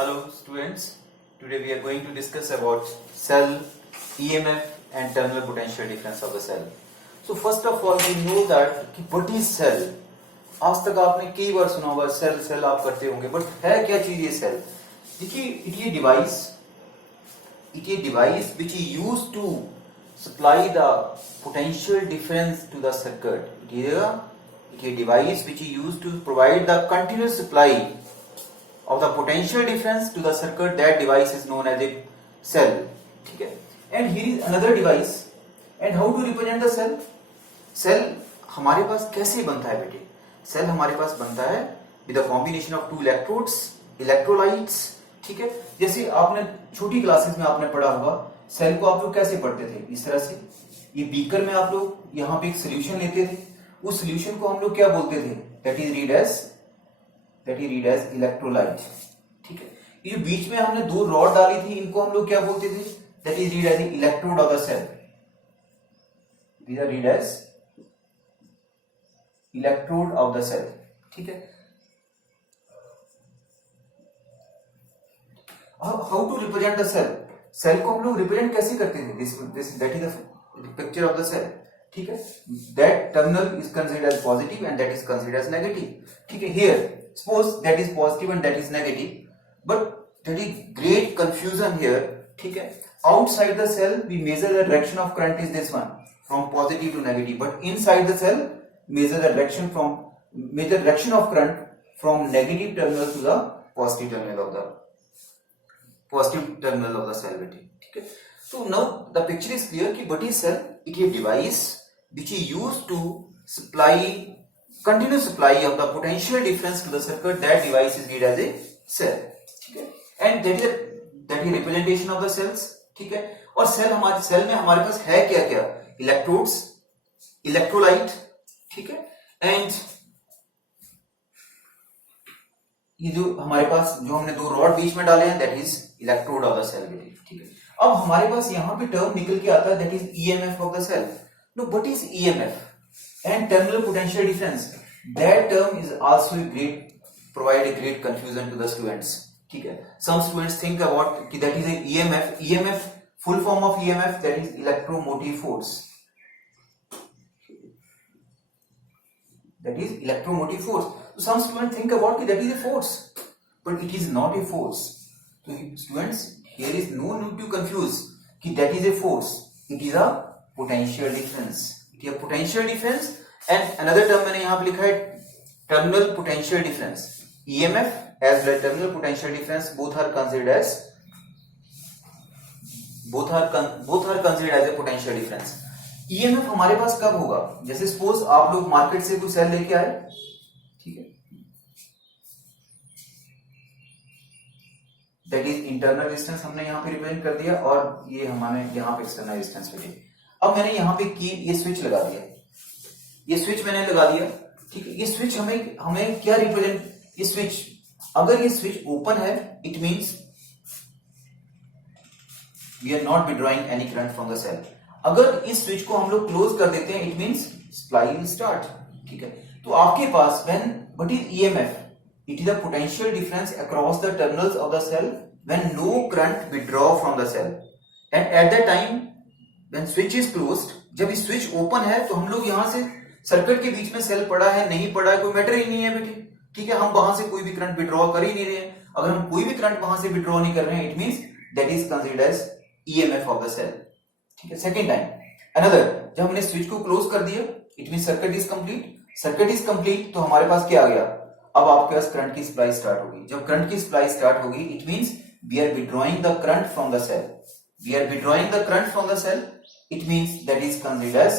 Hello students, today we are going to discuss about cell, EMF and terminal potential difference of the cell. So first of all we know that what is cell. आज तक आपने कई बार सुना होगा cell cell आप करते होंगे, but है क्या चीज ये सेल? देखिए इट ये device which is used to supply the potential difference to the circuit. It is a device which is used to provide the continuous supply of the potential difference to the circuit. That device is known as a cell. ठीक है? And here is another device. And how to represent the cell? Cell हमारे पास कैसे बनता है बेटे? Cell हमारे पास बनता है with a combination of two electrodes, electrolytes. ठीक है, जैसे आपने छोटी क्लासेस में आपने पढ़ा होगा सेल को आप लोग कैसे पढ़ते थे? इस तरह से ये बीकर में आप लोग यहाँ पे एक सोल्यूशन लेते थे, उस सोल्यूशन को हम लोग क्या बोलते थे? That is read as electrolyte. ठीक है, ये जो बीच में हमने दो रॉड डाली थी इनको हम लोग क्या बोलते थे? That is read as electrode of the cell. These are read as electrode of the cell. ठीक है, how to represent the cell? Cell को हम लोग रिप्रेजेंट कैसे करते थे? This that is the picture of the cell. ठीक है, that terminal is considered as positive and that is considered as negative. ठीक है, here suppose that is positive and that is negative, but that is great confusion here. ठीक है, outside the cell we measure the direction of current is this one, from positive to negative, but inside the cell measure the direction of current from negative terminal to the positive terminal of the cell. ठीक है, so now the picture is clear कि what is cell? It is a device which is used to supply continuous supply of the potential difference to the circuit. That device is read as a cell. ठीक है, and that is representation of the cells. ठीक है, और cell में हमारे पास है क्या क्या? Electrodes, electrolyte. ठीक है, एंड ये जो हमारे पास जो हमने दो रॉड बीच में डाले हैं that is electrode of the cell. ठीक है, अब हमारे पास यहां पे टर्म निकल के आता है that is EMF of the cell. No, what is EMF and terminal potential difference? That term is also provide a great confusion to the students. ठीक है, सम स्टूडेंट्स थिंक अबाउट कि that is a EMF full form of EMF that is electromotive force. That is electromotive force. So some students think about that is a force, but it is not a force. So students, here is no need to confuse कि that is a force. It is a potential difference. It is a potential difference. And another term मैंने यहाँ पे लिखा है terminal potential difference. EMF as well as terminal potential difference both are considered as a potential difference. EMF हमारे पास कब होगा? जैसे suppose आप लोग मार्केट से कोई सेल लेके आए. ठीक है, दैट इज इंटरनल रेजिस्टेंस हमने यहाँ पे रिप्रेजेंट कर दिया और ये हमारे यहाँ पे एक्सटर्नल रेजिस्टेंस पे. अब मैंने यहाँ पे ये स्विच लगा दिया, ये स्विच मैंने लगा दिया. ठीक है, ये स्विच हमें क्या रिप्रेजेंट? ये स्विच, अगर ये स्विच ओपन है it means we are not withdrawing any current from the cell. अगर इस स्विच को हम लोग क्लोज कर देते हैं it means supply will start. ठीक है, तो आपके पास what is EMF? It is a potential difference across the terminals of the cell when no current withdraw from the cell and at the time when switch is closed. जब ये switch open है तो हम लोग यहां से circuit के बीच में सेल पड़ा है नहीं पड़ा है कोई मैटर ही नहीं है बेटे. ठीक है, हम वहां से कोई भी करंट विथड्रॉ कर ही नहीं रहे हैं. अगर हम कोई भी करंट वहां से विथड्रॉ नहीं कर रहे हैं it means that is considered as EMF of the cell. ठीक है, सेकेंड टाइम अनदर, जब हमने स्विच को क्लोज कर दिया it mean circuit is complete. तो हमारे पास क्या आ गया? अब आपके पास करंट की सप्लाई स्टार्ट होगी. जब करंट की सप्लाई स्टार्ट होगी it means we are withdrawing the current from the cell. It means that is considered as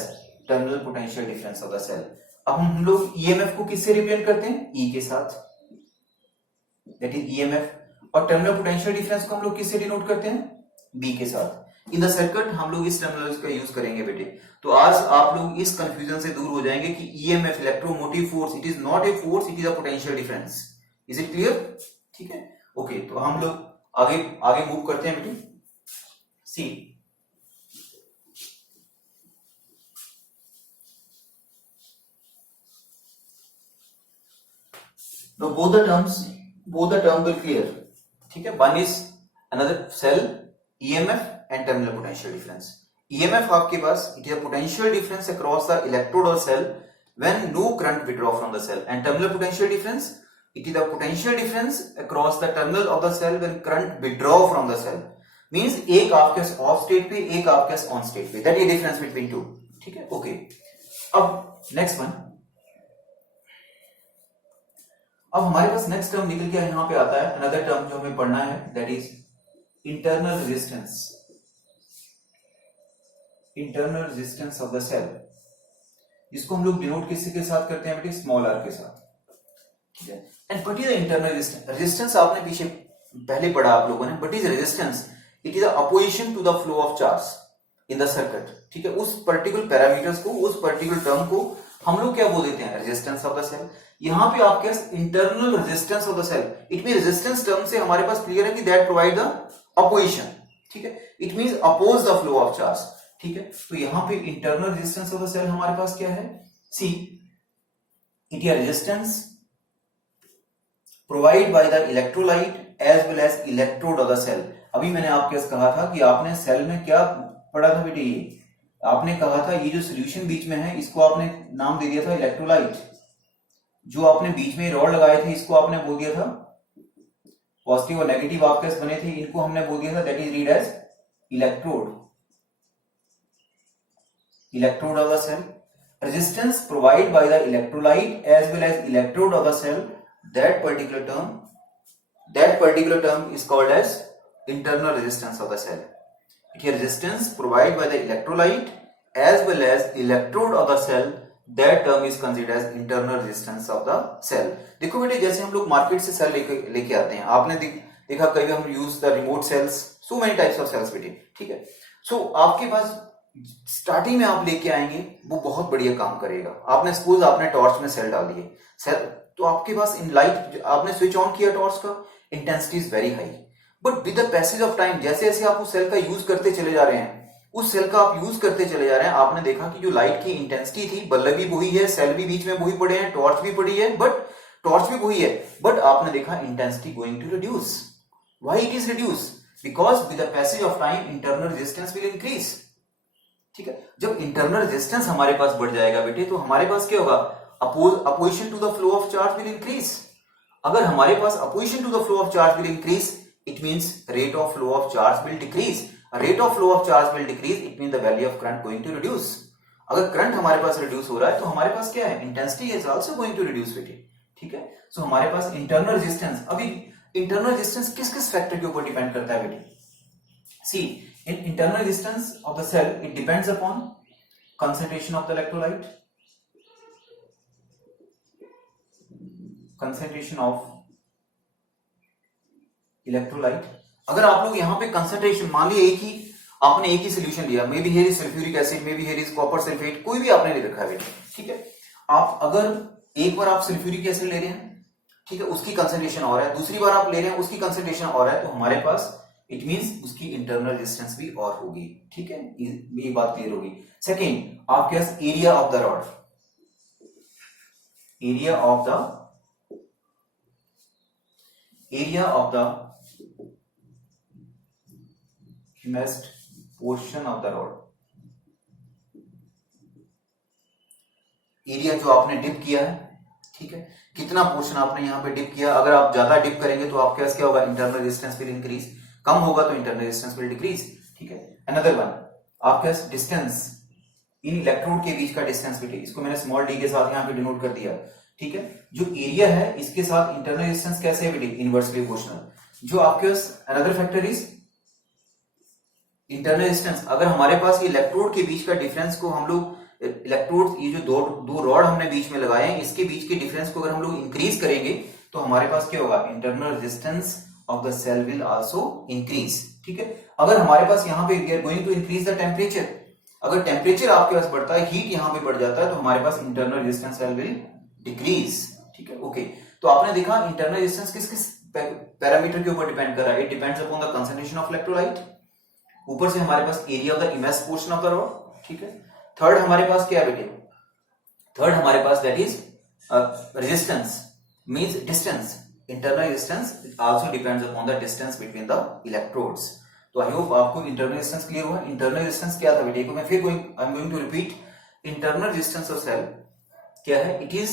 terminal potential difference of the cell. अब हम लोग ईएमएफ को किससे रिप्रेजेंट करते हैं? ई के साथ, दैट इज ईएमएफ. और टर्मिनल पोटेंशियल डिफरेंस को हम लोग किससे डिनोट करते हैं? बी के साथ. इन द सर्किट हम लोग इस टर्मिनल्स का यूज करेंगे बेटे. तो आज आप लोग इस कंफ्यूजन से दूर हो जाएंगे कि EMF electromotive force, it is not a force, it is a potential difference. Is it clear? ठीक है, ओके. तो हम लोग आगे मूव करते हैं बेटे. सी, now both the term will clear. ठीक है, one is another cell EMF and terminal potential difference. EMF आपके पास it is a potential difference across the electrode और cell when no current withdraw from the cell, and terminal potential difference it is the potential difference across the terminal of the cell when current withdraw from the cell, means एक आपके of state पे, एक आपके on state पे, that is difference between two. ठीक है, okay. अब next one, अब हमारे पास नेक्स्ट टर्म निकल के यहां पे आता है, अनदर टर्म जो हमें पढ़ना है, that is internal resistance, internal resistance of the cell, जिसको हम लोग डिनोट किसके के साथ करते हैं बेटे, स्मॉल आर के साथ। ठीक है, and what is the internal resistance? Resistance आपने पीछे पहले पढ़ा आप लोगों ने, what is resistance? It is the opposition to the flow of charge in the circuit. ठीक है, उस पर्टिकुलर पैरामीटर्स को, उस पर्टिकुलर टर्म को हम लोग क्या बोल देते हैं, रेजिस्टेंस ऑफ द सेल। यहां पे आपके पास internal resistance of the cell, it mean resistance term से हमारे पास क्लियर है कि दैट प्रोवाइड द अपोजिशन। ठीक है, it means oppose the flow of charge. ठीक है, तो यहां पे internal resistance of the cell हमारे पास क्या है, see it is resistance provide by the electrolyte as well as electrode of the cell. अभी मैंने आपके कहा था कि आपने सेल में क्या पढ़ा था बेटे, ये आपने कहा था ये जो सोल्यूशन बीच में है इसको आपने नाम दे दिया था इलेक्ट्रोलाइट, जो आपने बीच में रॉड लगाए थे इसको आपने बोल दिया था, पॉजिटिव और नेगेटिव आपके बने थे, इनको हमने बोल दिया था that is read as electrode, electrode of the cell. Resistance provide by the electrolyte as well as electrode of the cell, that particular term is called as internal resistance of the cell. It is resistance provided by the electrolyte as well as electrode of the cell, that term is considered as internal resistance of the cell. देखो बेटे, जैसे हम लोग market से cell लेके आते हैं, आपने देखा कभी हम use the remote cells, so many types of cells बेटे। ठीक है, सो आपके पास स्टार्टिंग में आप लेके आएंगे, वो बहुत बढ़िया काम करेगा। आपने सपोज आपने टॉर्च में सेल डाल दिए, सेल तो आपके पास इन लाइट आपने स्विच ऑन किया टॉर्च का, intensity is very high, but with the passage of time जैसे जैसे आप उस सेल का यूज करते चले जा रहे हैं, उस सेल का आप यूज करते चले जा रहे हैं, आपने देखा कि जो लाइट की इंटेंसिटी थी, बल्ब भी वही है, सेल भी बीच में वही पड़े हैं, टॉर्च भी पड़ी है, बट टॉर्च भी वही है, बट आपने देखा intensity going to reduce. Why it is reduce? Because with the passage of time internal resistance will increase. ठीक है, जब इंटरनल रेजिस्टेंस हमारे पास बढ़ जाएगा बेटे, तो हमारे पास क्या होगा, opposition to the flow of charge will increase. अगर हमारे पास opposition to the flow of charge will increase, it means rate of flow of charge will decrease. Rate of flow of charge will decrease, it means the value of current going to reduce. अगर current हमारे पास reduce हो रहा है तो हमारे पास क्या है, intensity is also going to reduce बेटे। ठीक है, सो हमारे पास इंटरनल रेजिस्टेंस, अभी इंटरनल रेजिस्टेंस किस किस फैक्टर के ऊपर डिपेंड करता है बेटे? सी in internal resistance of the cell, it depends upon concentration of the electrolyte, concentration of electrolyte। अगर आप लोग यहां पे कंसंट्रेशन मान लिया एक ही, आपने एक ही सोल्यूशन लिया, may be here is sulphuric acid, may be here is copper sulphate, कोई भी आपने ले रखा है। ठीक है, आप अगर एक बार आप सल्फ्यूरिक एसिड ले रहे हैं, ठीक है, उसकी कंसंट्रेशन और है, दूसरी बार आप ले रहे हैं उसकी कंसंट्रेशन और है, तो हमारे पास इट मींस उसकी इंटरनल रेजिस्टेंस भी और होगी। ठीक है, ये बात क्लियर होगी। सेकेंड, आपके पास area of the rod, area of the immersed portion of the rod, area जो आपने डिप किया है। ठीक है, कितना पोर्शन आपने यहां पे डिप किया, अगर आप ज्यादा डिप करेंगे तो आपके पास क्या होगा, इंटरनल रेजिस्टेंस विल इंक्रीज, कम होगा तो इंटरनल रेजिस्टेंस विल डिक्रीज। ठीक है, अनदर वन, आपके पास डिस्टेंस इन इलेक्ट्रोड के बीच का डिस्टेंस बेटे, इसको मैंने स्मॉल डी के साथ यहां पे डिनोट कर दिया। ठीक है, जो एरिया है इसके साथ इंटरनल रेजिस्टेंस कैसे है बेटे, इनवर्सली प्रोपोर्शनल। जो आपके पास another factor is internal resistance, अगर हमारे पास ये इलेक्ट्रोड के बीच का डिफरेंस को हम लोग, इलेक्ट्रोड ये जो दो रॉड हमने बीच में लगाए हैं, इसके बीच के डिफरेंस को अगर हम लोग इंक्रीज करेंगे तो हमारे पास क्या होगा, internal resistance of the cell will also increase। ठीक है, अगर हमारे पास यहाँ पे we are going to increase the temperature, अगर टेम्परेचर आपके पास बढ़ता है, हीट यहाँ पे बढ़ जाता है, तो हमारे पास internal resistance cell will decrease. ठीक है, ओके, तो आपने देखा इंटरनल रेजिस्टेंस किस किस पैरामीटर के ऊपर डिपेंड कर रहा है, it depends upon the concentration of electrolyte, ऊपर से हमारे पास area of the immersed portion of the rod. ठीक है, थर्ड हमारे पास क्या है बेटे, थर्ड हमारे पास that is resistance means distance, internal resistance also depends upon the distance between the electrodes. तो आई होप आपको इंटरनल रेजिस्टेंस क्लियर हुआ. इंटरनल रेजिस्टेंस क्या था बेटे को मैं फिर I am going to repeat. Internal resistance of cell क्या है? It is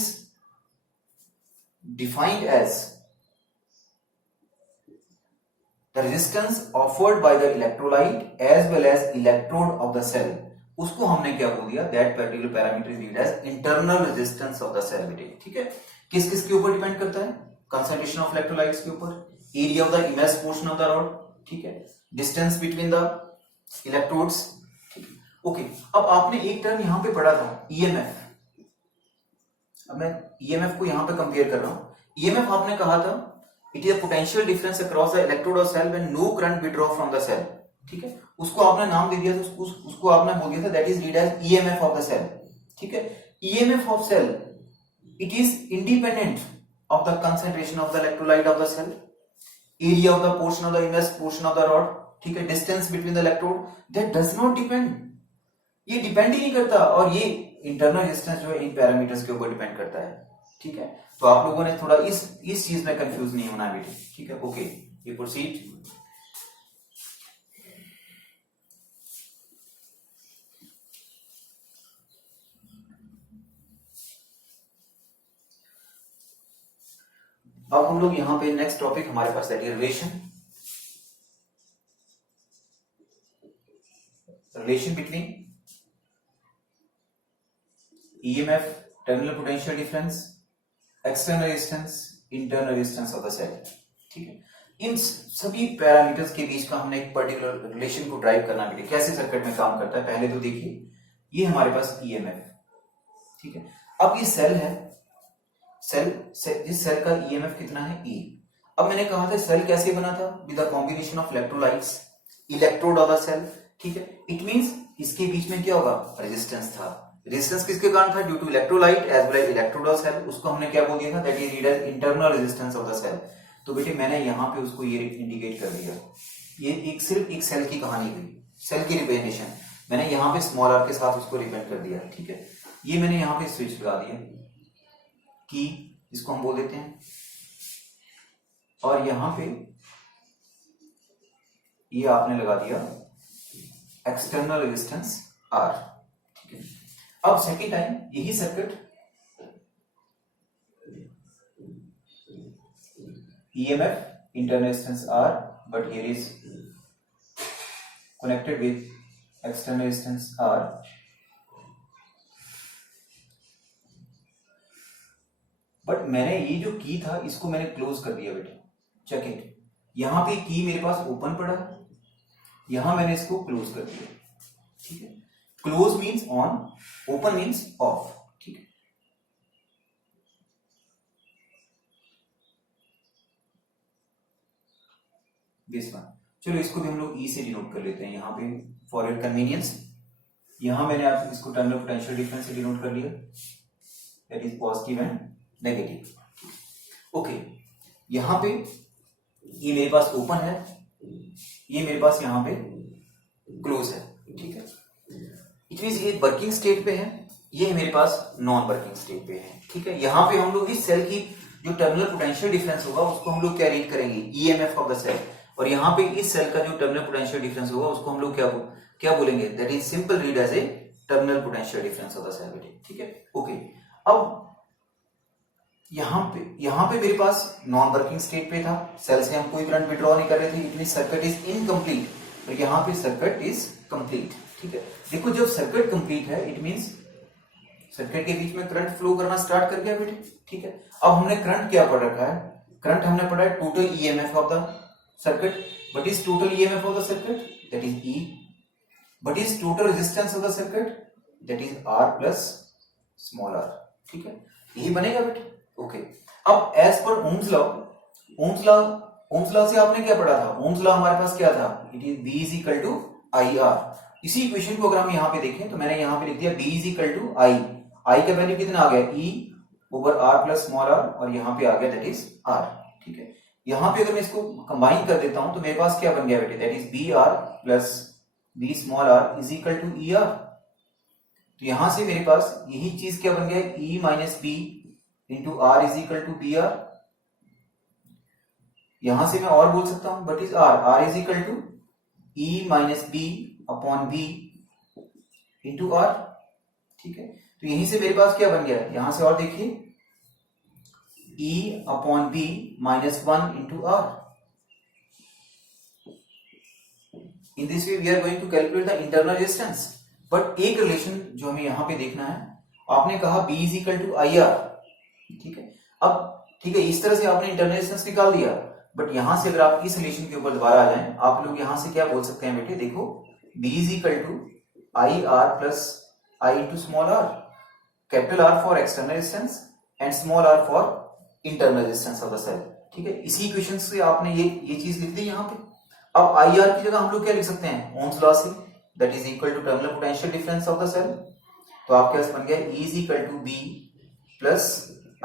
defined as the resistance offered by the electrolyte as well as electrode of the cell. उसको हमने क्या बोल दिया? That particular parameter is used as internal resistance of the cell बेटे. ठीक है. किस किस के ऊपर डिपेंड करता है? कंसंट्रेशन ऑफ इलेक्ट्रोलाइट्स के ऊपर, area of the image portion of the rod, ठीक है, डिस्टेंस बिटवीन द इलेक्ट्रोड्स. ठीक है. ओके. अब आपने एक टर्म यहां पे पढ़ा था ईएमएफ. अब मैं ईएमएफ को यहां पे कंपेयर कर रहा हूं. ईएमएफ आपने कहा था it is a potential difference across the electrode of cell when no current withdraw from the cell. ठीक है. उसको आपने नाम दे दिया था, उसको आपने बोल दिया था that is read as EMF of the cell. ठीक है. EMF of cell it is independent of the concentration of the electrolyte of the cell, area of the portion of the image portion of the rod, ठीक है, distance between the electrode, that does not depend. ये depend ही नहीं करता. और ये internal resistance जो है इन parameters के ऊपर डिपेंड करता है. ठीक है. तो आप लोगों ने थोड़ा इस चीज में कंफ्यूज नहीं होना बेटे. ठीक है. ओके. ये प्रोसीड. अब हम लोग यहां पे नेक्स्ट टॉपिक हमारे पास है relation between EMF, terminal potential difference, external resistance, internal resistance of the cell. ठीक है. इन सभी पैरामीटर्स के बीच का हमने एक पर्टिकुलर रिलेशन को ड्राइव करना है. कैसे सर्किट में काम करता है पहले तो देखिए. ये हमारे पास ईएमएफ. ठीक है. अब ये सेल है. इस सेल का ईएमएफ कितना है? E. अब मैंने कहा था सेल कैसे बना था? With the combination of electrolytes, electrode of the cell. ठीक है. इट मींस इसके बीच में क्या होगा? रेजिस्टेंस था. रेजिस्टेंस किसके कारण था? Due to electrolyte as well as electrode of cell. उसको हमने क्या बोल दिया था? That is read as internal resistance of the cell. तो बेटे मैंने यहां पे उसको ये इंडिकेट कर दिया. ये सिर्फ एक सेल की कहानी हुई, सेल की रिप्रेजेंटेशन. मैंने यहां पे स्मॉल आर के साथ उसको रिप्रेजेंट कर दिया. ठीक है. ये मैंने यहां पे स्विच लगा दिया कि इसको हम बोल देते हैं, और यहां पे ये आपने लगा दिया एक्सटर्नल रेजिस्टेंस R. ठीक है. अब सेकेंड टाइम यही circuit EMF internal resistance R, but here is connected with external resistance R. But मैंने ये जो की था इसको मैंने क्लोज कर दिया बेटे. Check it. यहां पे की मेरे पास ओपन पड़ा है, यहां मैंने इसको क्लोज कर दिया. ठीक है. Close means on, open means of. ठीक है. This one. चलो इसको भी हम लोग ई से डिनोट कर लेते हैं यहां पे फॉर योर कन्वीनियंस. यहां मैंने आप इसको टर्मिनल पोटेंशियल डिफरेंस से डिनोट कर लिया. That is positive and negative. Okay. यहां पे ये मेरे पास ओपन है, ये मेरे पास यहां पे क्लोज है. ठीक है. इट मींस ये वर्किंग स्टेट पे है, ये मेरे पास नॉन वर्किंग स्टेट पे है. ठीक है. यहां पे हम लोग इस सेल की जो टर्मिनल पोटेंशियल डिफरेंस होगा उसको हम लोग क्या रीड करेंगे? EMF of the cell. और यहां पे इस सेल का जो टर्मिनल पोटेंशियल डिफरेंस होगा उसको हम लोग क्या बोलेंगे? That is simple read as a terminal potential difference of the cell. ठीक है. ओके. अब यहां पे मेरे पास नॉन वर्किंग स्टेट पे था, सेल से हम कोई करंट विड्रॉ नहीं कर रहे थे. It means circuit is incomplete. तो यहां पे सर्किट इज कंप्लीट. ठीक है. देखो जब सर्किट कंप्लीट है इट मींस सर्किट के बीच में करंट फ्लो करना स्टार्ट कर गया बेटे. ठीक है. अब हमने करंट क्या पढ़ रखा है? करंट हमने पढ़ा है total EMF of the circuit. But is total EMF of the circuit that is E. But is total resistance of the circuit that is R plus small r. ठीक है. यही बनेगा बेटे. ओके. अब एज पर ओम्स लॉ से आपने क्या पढ़ा था? ओम्स लॉ हमारे पास क्या था? It is B is equal to IR. इसी इक्वेशन को अगर हम यहां पे देखें तो मैंने यहां पे लिख दिया B is equal to I का वैल्यू कितना आ गया? E over R plus small r, और यहां पे आ गया दैट इज R. ठीक है. यहां पे अगर मैं इसको कंबाइन कर देता हूं तो मेरे पास क्या बन गया बेटे? That is BR plus B small r is equal to ER. तो यहां से मेरे पास यही चीज क्या बन गया? E minus B into R is equal to BR. यहां से मैं और बोल सकता हूं what is R, R is equal to E minus B upon B into R. ठीक है, तो यहीं से मेरे पास क्या बन गया, यहां से और देखिए E upon B minus 1 into R. In this way we are going to calculate the internal resistance. But एक रिलेशन जो हमें यहां पे देखना है, आपने कहा B is equal to I R. ठीक है, अब ठीक है, इस तरह से आपने इंटरनल रेजिस्टेंस निकाल दिया, बट यहां से अगर आप इस रिलेशन के ऊपर दोबारा आ जाएं, आप लोग यहां से क्या बोल सकते हैं बेटे, देखो B is equal to I R plus I into small r, capital R for external resistance and small r for internal resistance of the cell. ठीक है, इसी इक्वेशन से आपने ये चीज लिख दी यहां पे। अब आई आर की जगह हम लोग क्या लिख सकते हैं, ओम्स लॉ से, that is equal to terminal potential difference of the cell. तो आपके पास बन गया E is equal to B plus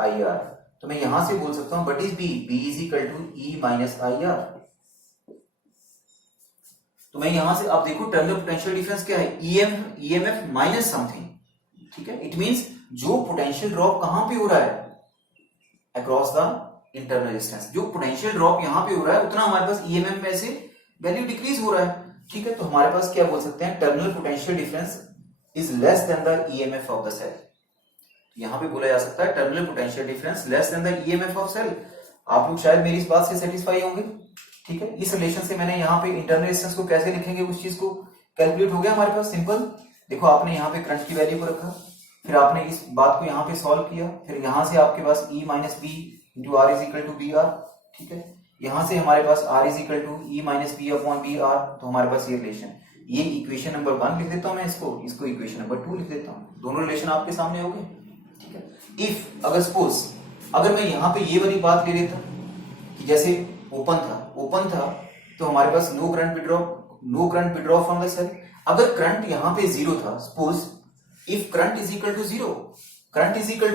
I R. तो मैं यहां से बोल सकता हूं what is B, B is equal to E minus I R. तो मैं यहां से, अब देखो टर्मिनल पोटेंशियल डिफरेंस क्या है, ईएमएफ माइनस समथिंग। ठीक है, इट मींस जो पोटेंशियल ड्रॉप कहां पे हो रहा है, अक्रॉस द इंटरनल रेजिस्टेंस, जो पोटेंशियल ड्रॉप यहां पे हो रहा है उतना हमारे पास ईएमएफ में से वैल्यू डिक्रीज हो रहा है। ठीक है, तो हमारे पास क्या बोल सकते हैं, terminal potential difference is less than the EMF of the cell. यहां पे बोला जा सकता है terminal potential difference less than the EMF of cell. आप लोग शायद मेरी इस बात से सेटिस्फाई होंगे। ठीक है, इस रिलेशन से मैंने यहाँ पे इंटरनल रेजिस्टेंस को कैसे लिखेंगे उस चीज को कैलकुलेट हो गया हमारे पास, सिंपल। देखो आपने यहाँ पे करंट की वैल्यू को रखा, फिर आपने इस बात को यहाँ पे सॉल्व किया, फिर यहां से आपके पास E minus B into R is equal to B R. ठीक है, यहां से हमारे पास R is equal to E minus B upon B R. तो हमारे पास ये रिलेशन, ये इक्वेशन नंबर 1 लिख देता हूं मैं, इसको इक्वेशन नंबर 2 लिख देता हूं। दोनों रिलेशन आपके सामने हो गए। ठीक है, इफ अगर सपोज अगर मैं यहाँ पे ये वाली बात ले लेता कि जैसे ओपन था तो हमारे पास no current withdraw from the cell. अगर करंट यहाँ पे जीरो था, suppose if current is equal to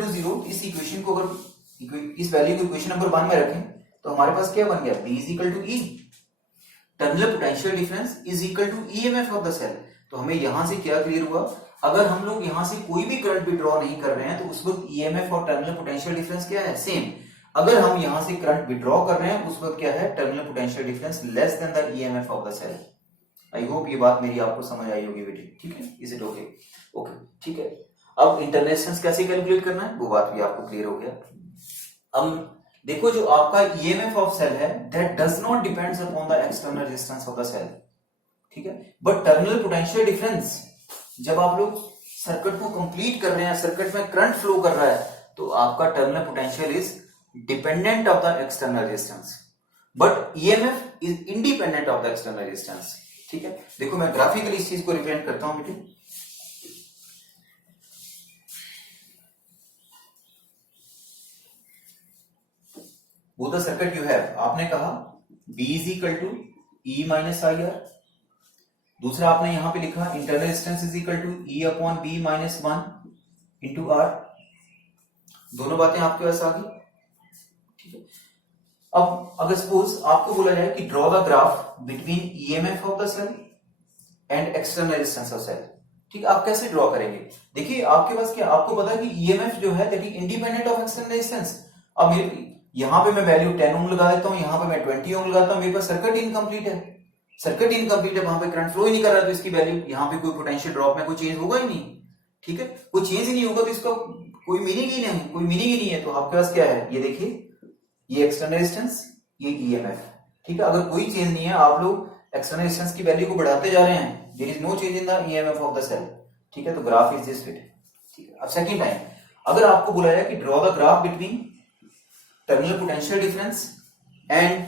zero, इस इक्वेशन को अगर इस वैल्यू को इक्वेशन नंबर 1 में रखें तो हमारे पास क्या बन गया, B is equal to E, terminal potential difference is equal to EMF of the cell. तो हमें यहां से क्या क्लियर हुआ, अगर हम लोग यहां से कोई भी करंट विड्रॉ नहीं कर रहे हैं तो उस वक्त ईएमएफ और टर्मिनल पोटेंशियल डिफरेंस क्या है, सेम। अगर हम यहां से करंट विड्रॉ कर रहे हैं उस वक्त क्या है, terminal potential difference less than the EMF of the cell. I hope ये बात मेरी आपको समझ आई होगी बेटी। ठीक है, इज इट ओके? ओके, ठीक है। अब इंटरनल रेजिस्टेंस कैसे कैलकुलेट करना है वो बात भी आपको क्लियर हो गया। अब देखो जो आपका ईएमएफ ऑफ सेल है that does not depends upon the external resistance of the cell. ठीक है, बट टर्मिनल पोटेंशियल डिफरेंस, जब आप लोग सर्किट को कंप्लीट कर रहे हैं, सर्किट में करंट फ्लो कर रहा है, तो आपका terminal potential is dependent of the external resistance, but EMF is independent of the external resistance. ठीक है, देखो मैं ग्राफिकली इस चीज को रिप्रेजेंट करता हूं बेटे। वो द सर्किट यू हैव, आपने कहा B is equal to E minus I R. दूसरा आपने यहां पे लिखा internal resistance is equal to E upon B minus 1 into R. दोनों बातें आपके पास आ गई। ठीक है, अब अगर सपोज आपको बोला जाए कि draw the graph between EMF of the cell and external resistance of cell. ठीक, आप कैसे ड्रॉ करेंगे? देखिए आपके पास क्या, आपको पता है कि ईएमएफ जो है that is independent of external resistance. अब मेरे यहां पे मैं वैल्यू 10 ओम लगा देता हूं, यहां पे मैं 20 ओम लगाता हूं, मेरे पास सर्किट इनकम्प्लीट है। सर्किट इनकम्प्लीट है, वहां पे करंट फ्लो ही नहीं कर रहा, तो इसकी वैल्यू यहां पे कोई पोटेंशियल ड्रॉप में कोई चेंज होगा ही नहीं। ठीक है, कोई चेंज ही नहीं होगा तो इसका कोई मीनिंग ही नहीं है। तो आपके पास क्या है, ये देखिए, ये एक्सटर्नल रेजिस्टेंस, ये ईएमएफ। ठीक है, अगर कोई चेंज नहीं है, आप लोग एक्सटर्नल रेजिस्टेंस की वैल्यू को बढ़ाते जा रहे हैं, there is no change in the EMF of the cell. ठीक है, तो ग्राफ इज दिस फिट। ठीक है, अब सेकंड टाइम अगर आपको बुलाया जाए कि draw the graph between terminal potential difference and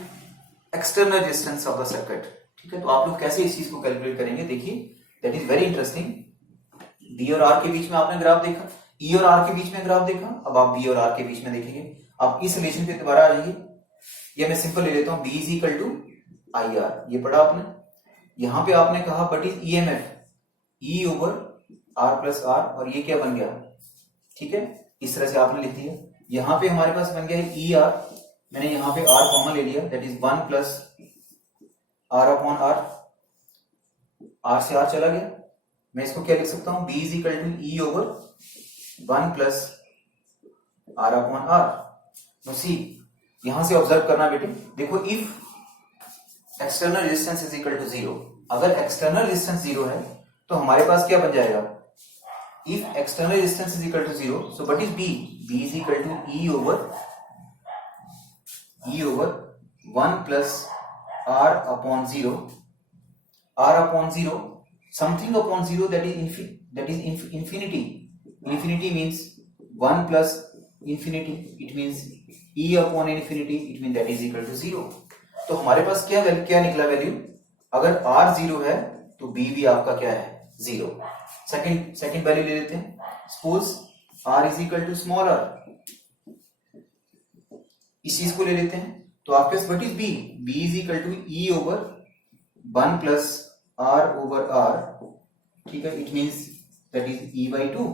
external resistance of the circuit. ठीक है, तो आप लोग कैसे इस चीज को कैलकुलेट करेंगे, देखिए that is very interesting. B और आर के बीच में आपने ग्राफ देखा, ई और आर के बीच में ग्राफ देखा, अब आप बी और आर के बीच में देखेंगे। आप इस रिलेशन पे दोबारा आ जाइए, ये मैं सिंपल ले लेता हूं, B is equal to I R, ये पढ़ा आपने। यहां पे आपने कहा but is EMF, E over R plus R, और ये क्या बन गया? ठीक है, इस तरह से आपने लिख दिया। यहां पे हमारे पास बन गया है ई आर, मैंने यहां पे आर कॉमन ले लिया, that is 1 plus R upon R, R से आर चला गया। मैं इसको क्या लिख सकता हूं, B is equal to E over 1 plus R upon R. No see, यहां से ऑब्जर्व करना बेटे, देखो if external resistance is equal to 0, अगर एक्सटर्नल रेजिस्टेंस 0 है तो हमारे पास क्या बन जाएगा, if external resistance is equal to 0, so what is B, B is equal to E over 1 plus r upon 0, r upon 0, something upon 0 that is infinity. Infinity means 1 plus infinity, it means e upon infinity, it means that is equal to 0. तो हमारे पास क्या निकला value, अगर r 0 है तो b भी आपका क्या है, 0. सेकंड वैल्यू ले लेते हैं, suppose r is equal to small r, इस चीज को ले लेते हैं, तो आपके पास what is b, b is equal to e over 1 plus r over r, ठीक है, it means that is e by 2.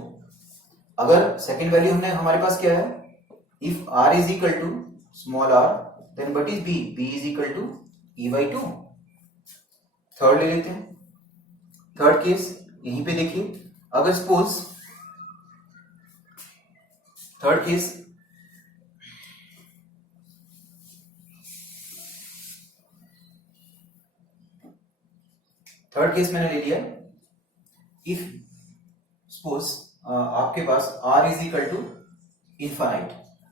अगर सेकंड वैल्यू हमने हमारे पास क्या है, if r is equal to small r, then what is b, b is equal to e by 2. Third ले लेते हैं, थर्ड केस यहीं पे देखिए, अगर सपोज थर्ड केस मैंने ले लिया, इफ सपोज आपके पास r is equal to infinite,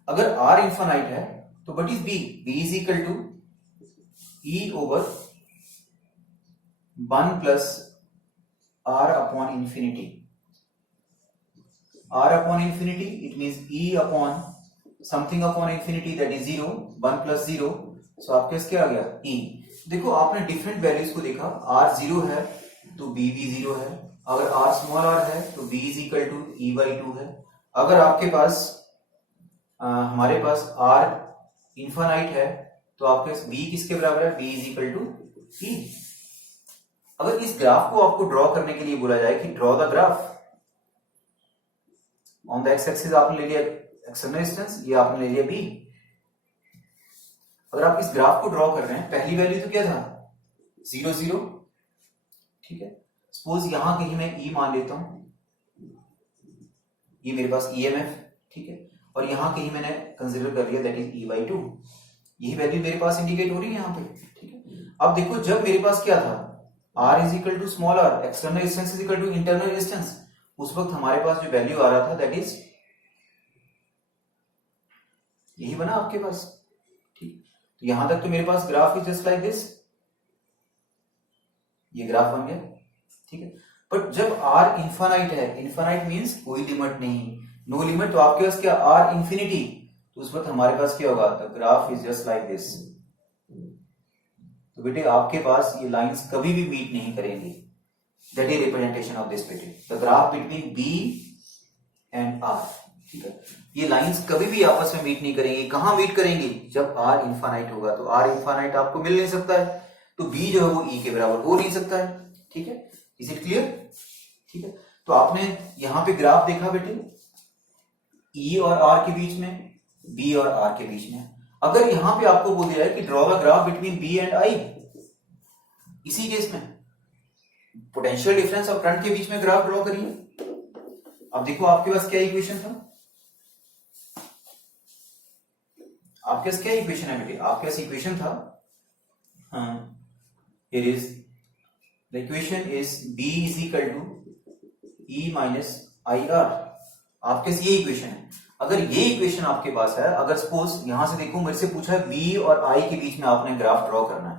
अगर r इन्फानाइट है तो what is b, b is equal to e over 1 plus r upon infinity. r upon infinity it means e upon something upon infinity that is 0, 1 plus 0, so आपके पास क्या आ गया, e. देखो आपने डिफरेंट वैल्यूज को देखा, r 0 है तो b भी 0 है, अगर r स्मॉल r है तो b is equal to e by 2 है, अगर आपके पास हमारे पास r इन्फानाइट है तो आपके पास b किसके बराबर है, b is equal to e. अगर इस ग्राफ को आपको ड्रॉ करने के लिए बोला जाए कि draw the graph, on the x axis आपने ले लिया एक्सटर्नल रेजिस्टेंस, ये आपने ले लिया b. अगर आप इस ग्राफ को ड्रॉ कर रहे हैं, पहली वैल्यू तो क्या था, 0 0, ठीक है, सपोज यहां कहीं मैं E मान लेता हूं, ये मेरे पास EMF, ठीक है, और यहां कहीं मैंने कंसीडर कर लिया दैट इज E बाई 2, यही वैल्यू मेरे पास इंडिकेट हो रही है यहां पे, ठीक है. अब देखो जब मेरे पास क्या था, R is equal to small r, external resistance is equal to internal resistance, उस वक्त हमारे पास जो वैल्यू आ रहा था दैट इज यही बना आपके पास, ठीक. तो यहां तक तो मेरे पास graph is just like this, ये ग्राफ बन गया, ठीक है. बट जब r इन्फानाइट है, इन्फानाइट मींस कोई लिमिट नहीं, नो लिमिट, तो आपके पास क्या r इंफिनिटी, तो उस वक्त हमारे पास क्या होगा, the graph is just like this. तो बेटे आपके पास ये लाइंस कभी भी मीट नहीं करेंगी, that is representation of this बेटे, the graph between b and r, ठीक है. ये लाइंस कभी भी आपस में मीट नहीं करेंगी, कहां मीट करेंगी, जब r इन्फानाइट होगा, तो r इन्फानाइट आपको मिल नहीं सकता है, तो b जो है वो e के बराबर हो नहीं सकता है, ठीक है. इज इट क्लियर, ठीक है. तो आपने यहां पे ग्राफ देखा बेटे, e और r के बीच में, b और r के बीच में, अगर यहां पे आपको बोल दिया है कि draw the graph between b and i, इसी केस में पोटेंशियल डिफरेंस और करंट के बीच में ग्राफ ड्रॉ करिए. अब देखो आपके पास क्या इक्वेशन था, आपके पास क्या इक्वेशन है बेटे, आपके पास इक्वेशन था, here is the equation is b is equal to e minus ir, आपके पास ये इक्वेशन है. अगर ये इक्वेशन आपके पास है, अगर सपोज यहां से देखो मेरे से पूछा है b और i के बीच में आपने ग्राफ ड्रॉ करना है,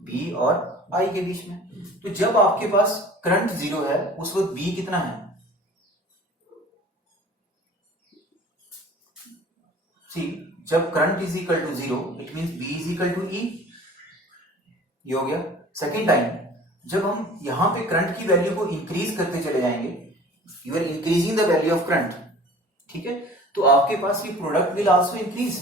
b और i के बीच में, तो जब आपके पास करंट 0 है उस वक्त b कितना है, सी जब current is equal to 0 it means b is equal to e, ये हो गया. सेकेंड टाइम जब हम यहां पे करंट की वैल्यू को इंक्रीज करते चले जाएंगे, you are increasing the value of current, ठीक है, तो आपके पास ये प्रोडक्ट विल आल्सो इंक्रीज.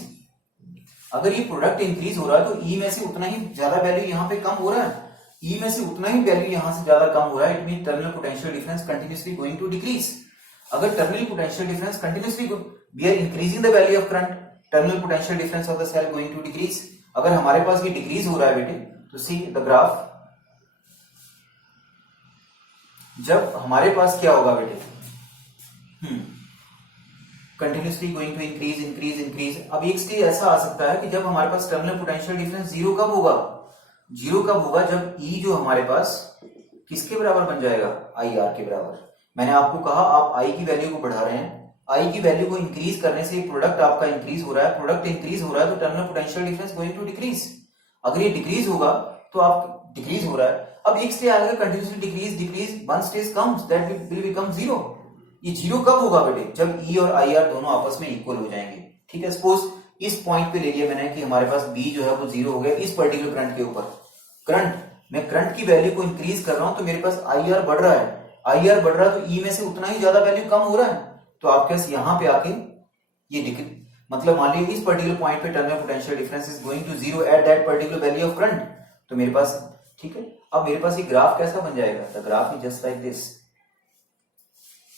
अगर ये प्रोडक्ट इंक्रीज हो रहा है तो ई में से उतना ही ज्यादा वैल्यू यहाँ पे कम हो रहा है, ई में से उतना ही वैल्यू यहां से ज्यादा कम हो रहा है, it mean terminal potential difference continuously going to decrease. अगर terminal potential difference continuously, we are increasing the value of current, terminal potential difference of the cell going to decrease. अगर हमारे पास ये डिक्रीज हो रहा है बेटे, तो सी द ग्राफ, जब हमारे पास क्या होगा बेटे, continuously going to increase increase increase. अब एक स्टेज ऐसा आ सकता है कि जब हमारे पास टर्मिनल पोटेंशियल डिफरेंस जीरो कब होगा, जीरो कब होगा, जब ई जो हमारे पास किसके बराबर बन जाएगा, आई आर के बराबर। मैंने आपको कहा आप आई की वैल्यू को बढ़ा रहे हैं, आई की वैल्यू को इंक्रीज करने से प्रोडक्ट आपका इंक्रीज हो रहा है, प्रोडक्ट इंक्रीज हो रहा है तो terminal potential difference going to decrease. अगर ये डिक्रीज होगा तो आप डिक्रीज हो रहा है। अब एक स्टेज आएगा continuously decrease decrease, one stage comes that will become zero. ये जीरो कब होगा बेटे, जब ई और आई आर दोनों आपस में इक्वल हो जाएंगे। ठीक है, सपोज इस पॉइंट पे ले लिया मैंने कि हमारे पास बी जो है वो जीरो हो गया इस पर्टिकुलर करंट के ऊपर। करंट, मैं करंट की वैल्यू को इंक्रीज कर रहा हूं तो मेरे पास आई आर बढ़ रहा है, आई आर बढ़ रहा है तो ई में से उतना ही ज्यादा वैल्यू कम हो रहा है। तो आपके पास यहां पे आके ये मतलब मान लीजिए इस पर्टिकुलर पॉइंट पे terminal potential difference is going to zero at that particular value of current. तो मेरे पास, ठीक है, अब मेरे पास ये ग्राफ कैसा बन जाएगा, the graph is just like this.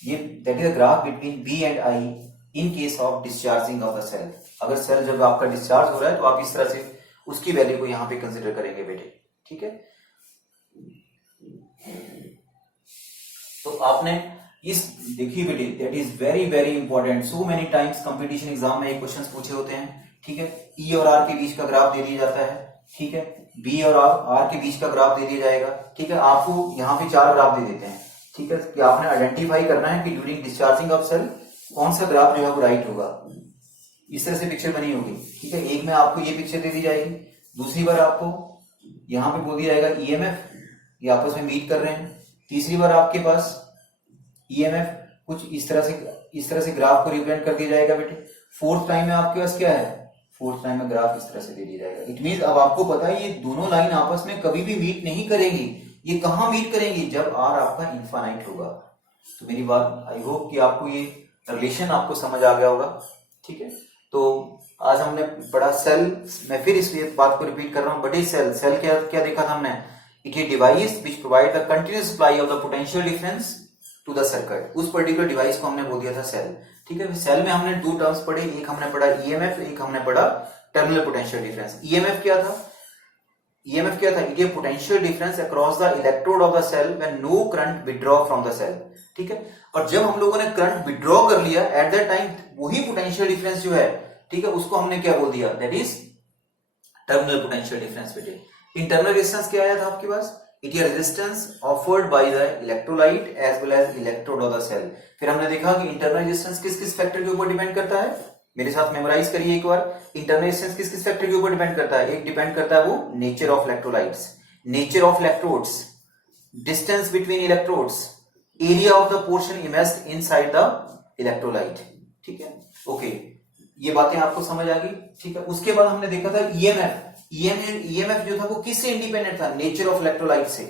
ये that is the graph between B and I in case of discharging of the cell. अगर सेल जब आपका डिस्चार्ज हो रहा है तो आप इस तरह से उसकी वैल्यू को यहां पे कंसीडर करेंगे बेटे। ठीक है, तो आपने इस देखिए बेटे, that is very very important, so many times competition exam में ये क्वेश्चंस पूछे होते हैं। ठीक है, ई और आर के बीच का ग्राफ दे दिया जाता है, ठीक है, बी और आर के बीच का ग्राफ दे दिया जाएगा। ठीक है, आपको यहाँ पे चार ग्राफ दे देते हैं। ठीक है, कि आपने आइडेंटिफाई करना है कि ड्यूरिंग डिस्चार्जिंग ऑफ सेल कौन सा ग्राफ जो है वो राइट होगा। इस तरह से पिक्चर बनी होगी। ठीक है, एक में आपको ये पिक्चर दे दी जाएगी, दूसरी बार आपको यहाँ पे बोल दिया जाएगा ईएमएफ, ये आपस में मीट कर रहे हैं, तीसरी बार आपके पास ईएमएफ कुछ इस तरह से ग्राफ को रिप्रेजेंट कर दिया जाएगा बेटे। फोर्थ टाइम में आपके पास क्या है, फोर्थ टाइम में ग्राफ इस तरह से दे दिया जाएगा। इट मींस अब आपको पता है ये दोनों लाइन आपस में कभी भी मीट नहीं करेंगी। ये कहां मीट करेंगी, जब आर आपका इनफाइनाइट होगा। तो मेरी बात, आई होप कि आपको ये रिलेशन आपको समझ आ गया होगा। ठीक है, तो आज हमने पढ़ा सेल, मैं फिर इस बात को रिपीट कर रहा हूं, बटे सेल, सेल क्या देखा था हमने, it is device which provide the continuous supply of the potential difference to the circuit. उस पर्टिकुलर डिवाइस को हमने बोल दिया था सेल। ठीक है, सेल में हमने दो टर्म्स पढ़े, एक हमने पढ़ा ईएमएफ, एक हमने पढ़ा टर्मिनल पोटेंशियल डिफरेंस। ईएमएफ क्या था, ईएमएफ क्या था, it is potential difference across the electrode of the cell when no current withdraw from the cell. ठीक है, और जब हम लोगों ने करंट विथड्रॉ कर लिया एट दैट टाइम, वही पोटेंशियल डिफरेंस जो है, ठीक है, उसको हमने क्या बोल दिया, that is terminal potential difference बेटे। इंटरनल रेजिस्टेंस क्या आया था आपके पास, it is resistance offered by the electrolyte as well as electrode of the cell. फिर हमने देखा कि इंटरनल रेजिस्टेंस किस किस फैक्टर के ऊपर डिपेंड करता है, मेरे साथ मेमोराइज करिए एक बार। इंटरनल रेजिस्टेंस किस किस फैक्टर के ऊपर डिपेंड करता है, एक डिपेंड करता है वो nature of electrolytes, nature of electrodes, distance between electrodes, area of the portion imaged inside the electrolyte. ठीक है, ओके, ये बातें आपको समझ आ गई। ठीक है, उसके बाद हमने देखा था ईएमएफ। ईएमएफ जो था वो किससे इंडिपेंडेंट था, नेचर ऑफ इलेक्ट्रोलाइट से।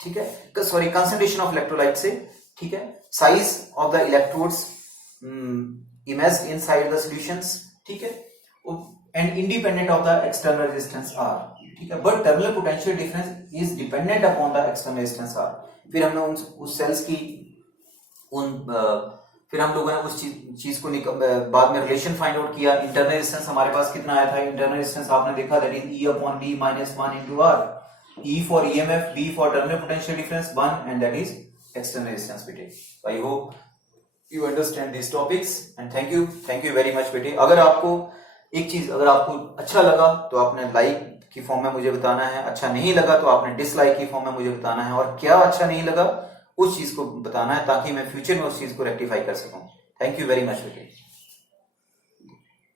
ठीक है, सॉरी, कंसंट्रेशन ऑफ इलेक्ट्रोलाइट से। ठीक है, size of the electrodes imaged inside the solutions. ठीक है, and independent of the external resistance R. ठीक है, but terminal potential difference is dependent upon the external resistance R. फिर हमने उस सेल्स की फिर हम लोगों ने उस चीज को बाद में रिलेशन फाइंड आउट किया। इंटरनल रेजिस्टेंस हमारे पास कितना आया था, इंटरनल रेजिस्टेंस आपने देखा, that is E upon B minus 1 into R. E for EMF, B for terminal potential difference 1, and that is external resistance बेटे। I hope you understand this topics and thank you very much बेटे। अगर आपको एक चीज, अगर आपको अच्छा लगा तो आपने लाइक की फॉर्म में मुझे बताना है, अच्छा नहीं लगा तो आपने डिसलाइक की फॉर्म में मुझे बताना है, और क्या अच्छा नहीं लगा उस चीज को बताना है ताकि मैं फ्यूचर में उस चीज को रेक्टिफाई कर सकूं। थैंक यू वेरी मच बेटे।